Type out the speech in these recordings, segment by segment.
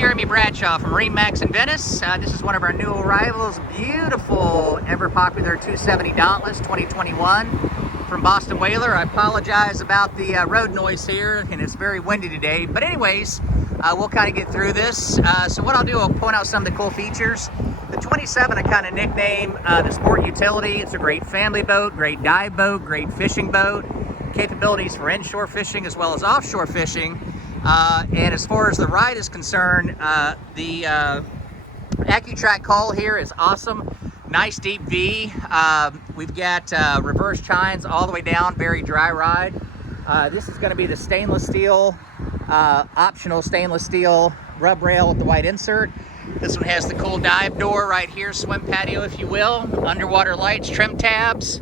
Jeremy Bradshaw from MarineMax in Venice. This is one of our new arrivals. Beautiful, ever popular 270 Dauntless 2021 from Boston Whaler. I apologize about the road noise here, and it's very windy today. But anyways, we'll kind of get through this. So what I'll do, I'll point out some of the cool features. The 27 I kind of nickname the Sport Utility. It's a great family boat, great dive boat, great fishing boat. Capabilities for inshore fishing as well as offshore fishing. And as far as the ride is concerned, the AccuTrack hull here is awesome. Nice deep V. We've got reverse chines all the way down, very dry ride. This is going to be the stainless steel, optional stainless steel rub rail with the white insert. This one has the cool dive door right here, swim patio if you will, underwater lights, trim tabs.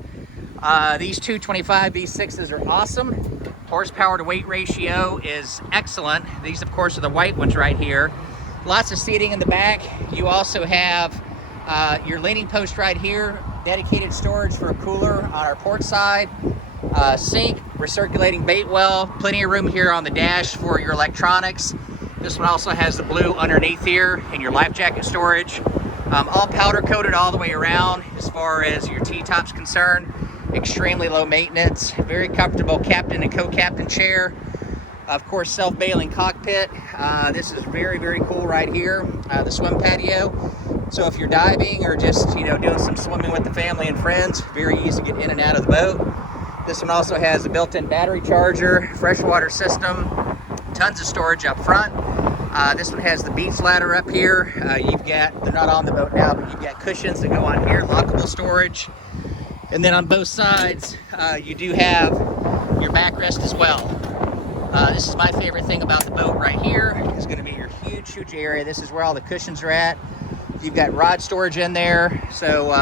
These 225 V6s are awesome. Horsepower to weight ratio is excellent. These of course are the white ones right here. Lots of seating in the back. You also have your leaning post right here, dedicated storage for a cooler on our port side, sink, recirculating bait well, plenty of room here on the dash for your electronics. This one also has the blue underneath here and your life jacket storage. All powder coated all the way around as far as your T-top's concerned. Extremely low maintenance, very comfortable captain and co-captain chair. Of course, self-bailing cockpit. This is very, very cool right here. The swim patio. So if you're diving or just, doing some swimming with the family and friends, very easy to get in and out of the boat. This one also has a built-in battery charger, freshwater system, tons of storage up front. This one has the beach ladder up here. They're not on the boat now, but you've got cushions that go on here, lockable storage. And then on both sides, you do have your backrest as well. This is my favorite thing about the boat right here. It's going to be your huge area. This is where all the cushions are at. You've got rod storage in there. So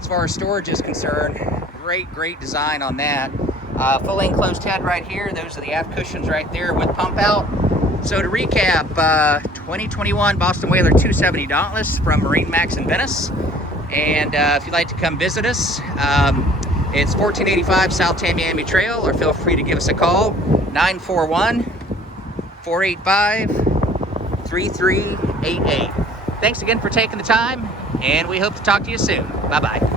as far as storage is concerned, great design on that. Fully enclosed head right here. Those are the aft cushions right there with pump out. So to recap, 2021 Boston Whaler 270 Dauntless from MarineMax in Venice. And if you'd like to come visit us, it's 1485 South Tamiami Trail, or feel free to give us a call, 941-485-3388. Thanks again for taking the time, and we hope to talk to you soon. Bye-bye.